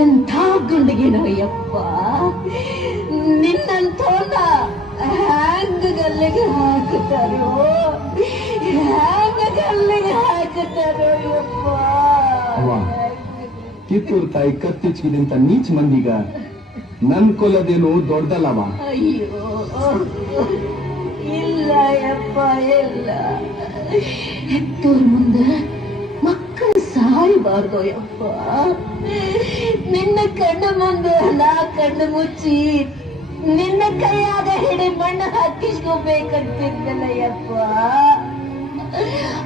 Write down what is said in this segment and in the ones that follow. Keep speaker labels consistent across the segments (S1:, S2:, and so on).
S1: ಎಂಥ ಗುಂಡಿಗೆನೋ ಯಪ್ಪ ನಿನ್ನಂತೋನ ಹ್ಯಾಂಗ ಗಲ್ಲಿಗೆ ಹಾಕುತ್ತಾರೋ? ಹ್ಯಾಂಗ ಗಲ್ಲಿಗೆ ಹಾಕುತ್ತಾರೋ ಯಪ್ಪ.
S2: ಕಿತ್ತೂರು ತಾಯಿ ಕತ್ತಿಚ್ಕಿದಂತ ನೀಚ್ ಮಂದಿಗ. ನನ್ ಕೊಲ್ಲದೇನು ದೊಡ್ಡದಲ್ಲವ?
S1: ಅಯ್ಯೋ ಇಲ್ಲ ಯಪ್ಪ ಇಲ್ಲ. ಕಿತ್ತೂರು ಮುಂದೆ ಸಾಯಬಾರ್ದು ಯಪ್ಪ. ನಿನ್ನ ಕಣ್ಣು ಮುಂದೆ ನಾ ಕಣ್ಣು ಮುಚ್ಚಿ. ನಿನ್ನ ಕೈಯಾಗ ಹಿಡಿ ಮಣ್ಣು ಹಾಕಿಸ್ಕೋಬೇಕಂತಿದ್ದಲ್ಲ ಯಪ್ಪ.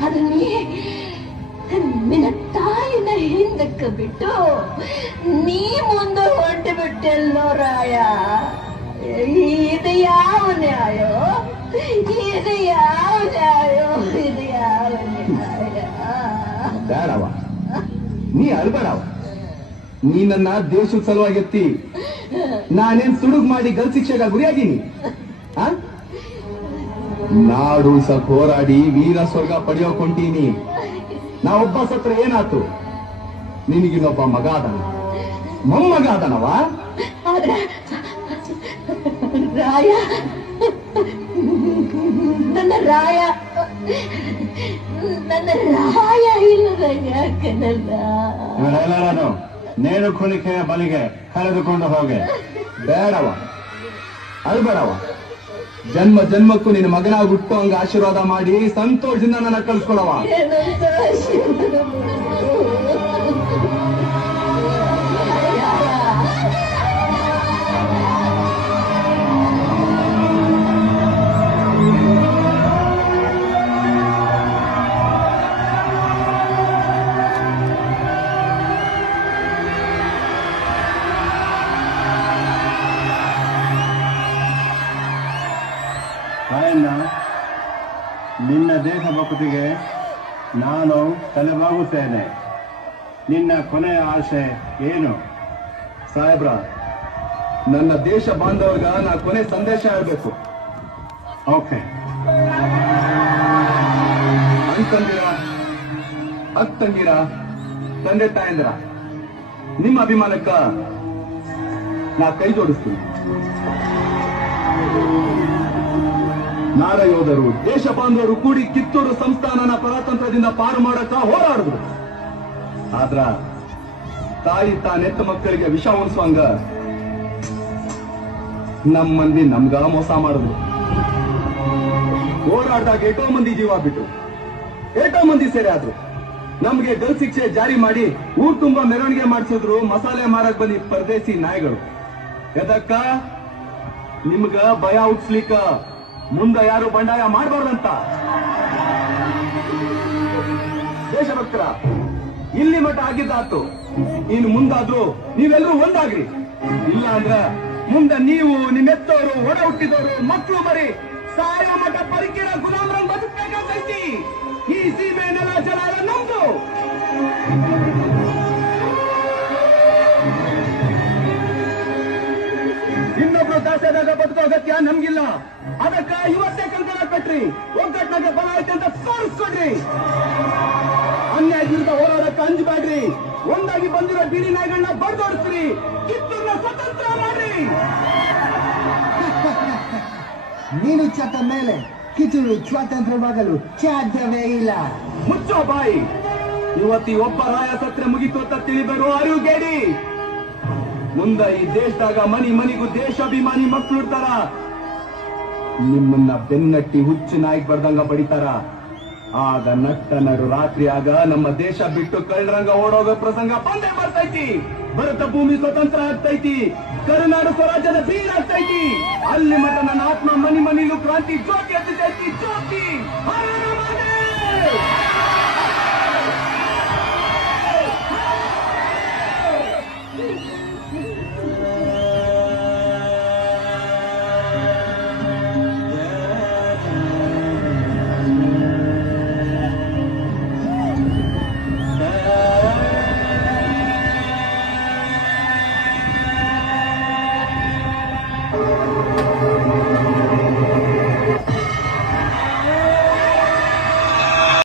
S1: ಅದು ನೀ ನಿನ್ನ ತಾಯಿನ ಹಿಂದಕ್ಕೆ ಬಿಟ್ಟು ನೀ ಮುಂದೆ ಹೊಂಟು ಬಿಟ್ಟೆಲ್ಲೋ ರಾಯ. ಇದು ಯಾವ ನ್ಯಾಯ? ಇದು ಯಾವ ನ್ಯಾಯ?
S2: ನೀ ನೀನನ್ನ ನನ್ನ ದೇಶದ ಸಲುವಾಗಿ ಎತ್ತಿ ನಾನೇನ್ ತುಡುಗ್ ಮಾಡಿ ಗಲ್ ಶಿಕ್ಷೆಗ ಗುರಿಯಾಗೀನಿ? ನಾಡು ಉಳ್ಸಕ್ ಹೋರಾಡಿ ವೀರ ಸ್ವರ್ಗ ಪಡೆಯೋಕೊಂಡೀನಿ ನಾ ಒಬ್ಬ ಸತ್ರ ಏನಾತು? ನಿನಗಿನ್ನೊಬ್ಬ ಮಗ ಅದನ ಮೊಮ್ಮಗ ಅದನವ
S1: ರಾಯ. ನನ್ನ ರಾಯ. ನನ್ನ ಇಲ್ಲದ ಯಾಕನಲ್ಲ
S2: ಎಲ್ಲರನು ನೇಣು ಕುಣಿಕೆಯ ಬಲಿಗೆ ಕರೆದುಕೊಂಡು ಹೋಗೆ. ಬೇಡವ. ಅಳ್ಬೇಡವ ಜನ್ಮ ಜನ್ಮಕ್ಕೂ ನಿನ್ನ ಮಗನಾಗಿ ಹುಟ್ಟು ಹಂಗೆ ಆಶೀರ್ವಾದ ಮಾಡಿ ಸಂತೋಷದಿಂದ ನನ್ನ ಕಳ್ಸ್ಕೊಳವ
S3: ನಿನ್ನ ದೇಶಭಕ್ತಿಗೆ ನಾನು ತಲೆಬಾಗುತ್ತೇನೆ. ನಿನ್ನ ಕೊನೆಯ ಆಸೆ ಏನು?
S2: ಸಾಹೇಬ್ರ, ನನ್ನ ದೇಶ ಬಾಂಧವರ್ಗ ನಾ ಕೊನೆ ಸಂದೇಶ ಹೇಳ್ಬೇಕು.
S3: ಓಕೆ.
S2: ಅಂತಂದಿರ, ಅತ್ತಂದಿರ, ತಂದೆ ತಾಯಂದಿರ, ನಿಮ್ಮ ಅಭಿಮಾನಕ್ಕ ನಾ ಕೈ ಜೋಡಿಸ್ತೀನಿ. ನಾಡ ಯೋಧರು ದೇಶ ಬಾಂಧವರು ಕೂಡಿ ಕಿತ್ತೂರು ಸಂಸ್ಥಾನನ ಪರಾತಂತ್ರದಿಂದ ಪಾರು ಮಾಡಕ ಹೋರಾಡಿದ್ರು. ಆದ್ರ ತಾಯಿ ತಾನೆತ್ತ ಮಕ್ಕಳಿಗೆ ವಿಷ ಉಣಿಸುವಂಗ ನಮ್ ಮಂದಿ ನಮ್ಗ ಮೋಸ ಮಾಡಿದ್ರು. ಹೋರಾಟದಾಗ ಎಷ್ಟೋ ಮಂದಿ ಜೀವ ಬಿಟ್ಟು ಏಟೋ ಮಂದಿ ಸೇರಿ ಆದ್ರು. ನಮ್ಗೆ ಗಲ್ ಶಿಕ್ಷೆ ಜಾರಿ ಮಾಡಿ ಊರ್ ತುಂಬಾ ಮೆರವಣಿಗೆ ಮಾಡಿಸಿದ್ರು, ಮಸಾಲೆ ಮಾರಕ್ ಬಂದಿ ಪರದೇಸಿ ನಾಯಿಗಳು. ಎದಕ್ಕ? ನಿಮ್ಗ ಭಯ ಹುಟ್ಸ್ಲಿಕ್ಕ. ಮುಂದ ಯಾರು ಬಂಡಾಯ ಮಾಡಬಾರ್ದಂತ? ದೇಶಭಕ್ತರ, ಇಲ್ಲಿ ಮಠ ಆಗಿದ್ದಾತು. ಇನ್ನು ಮುಂದಾದ್ರೂ ನೀವೆಲ್ಲರೂ ಒಂದಾಗ್ರಿ. ಇಲ್ಲ ಅಂದ್ರ ಮುಂದೆ ನೀವು ನಿಮ್ಮೆತ್ತವರು, ಒಡ ಹುಟ್ಟಿದವರು, ಮಕ್ಕಳು ಮರಿ. ಸಾಯೋ ಮಠ ಪರಿಕಿರ ಗುಲಾಮ್ರಂಗ್ ಬದುಕಬೇಕಾಗೈತಿ ಈ ಸೀಮೆ ನೆಲ ಜಲ ನಮ್ದು. ಇನ್ನೊಬ್ರು ದಾಸದಾಗ ಬದುಕೋ ಅಗತ್ಯ ನಮ್ಗಿಲ್ಲ. ಅದಕ್ಕ ಇವತ್ತೇ ಕಂಕಣ ಕಟ್ರಿ. ಒಗ್ಗಟ್ನಾಗ ಬಲ ಐತೆ ಅಂತ ತೋರಿಸ್ಕೊಡ್ರಿ. ಅನ್ಯಾಯ ವಿರುದ್ಧ ಹೋರಾಡಕ್ಕೆ ಅಂಜಬೇಡ್ರಿ. ಒಂದಾಗಿ ಬಂದಿರೋ ಬೀದಿ ನಾಯಿಗಳನ್ನ ಬಡ್ದೋಡಿಸ್ರಿ ಕಿತ್ತೂರ್ನ ಸ್ವತಂತ್ರ ಮಾಡ್ರಿ.
S4: ನೀನು ಚಟ ಮೇಲೆ ಕಿತ್ತೂರು ಸ್ವಾತಂತ್ರ್ಯವಾಗಲು ಸಾಧ್ಯವೇ ಇಲ್ಲ.
S2: ಮುಚ್ಚೋ ಬಾಯಿ. ಇವತ್ತಿ ಒಬ್ಬ ರಾಯ ಸತ್ರೆ ಮುಗಿತು ಅಂತ ತಿಳಿದರು ಅರಿವು ಗೇಡಿ ಮುಂದ ಈ ದೇಶದಾಗ ಮನಿ ಮನಿಗೂ ದೇಶಾಭಿಮಾನಿ ಮಕ್ಕಳು ಇರ್ತಾರ. ನಿಮ್ಮನ್ನ ಬೆನ್ನಟ್ಟಿ ಹುಚ್ಚು ನಾಯಿಗೆ ಬರ್ದಂಗ ಬಡಿತಾರ. ಆಗ ನಟ್ಟ ನಡು ರಾತ್ರಿ ಆಗ ನಮ್ಮ ದೇಶ ಬಿಟ್ಟು ಕಳ್ಳರಂಗ ಓಡೋಗೋ ಪ್ರಸಂಗ ಬಂದೇ ಬರ್ತೈತಿ. ಭರತ ಭೂಮಿ ಸ್ವತಂತ್ರ ಆಗ್ತೈತಿ. ಕರುನಾಡು ಸ್ವರಾಜ್ಯದ ಬೀರಾಗ್ತೈತಿ ಅಲ್ಲಿ ಮಠ ನನ್ನ ಆತ್ಮ ಮನಿ ಮನಿಗೂ ಕ್ರಾಂತಿ ಜ್ಯೋತಿ ಹತ್ತಿತೈತಿ ಜ್ಯೋತಿ.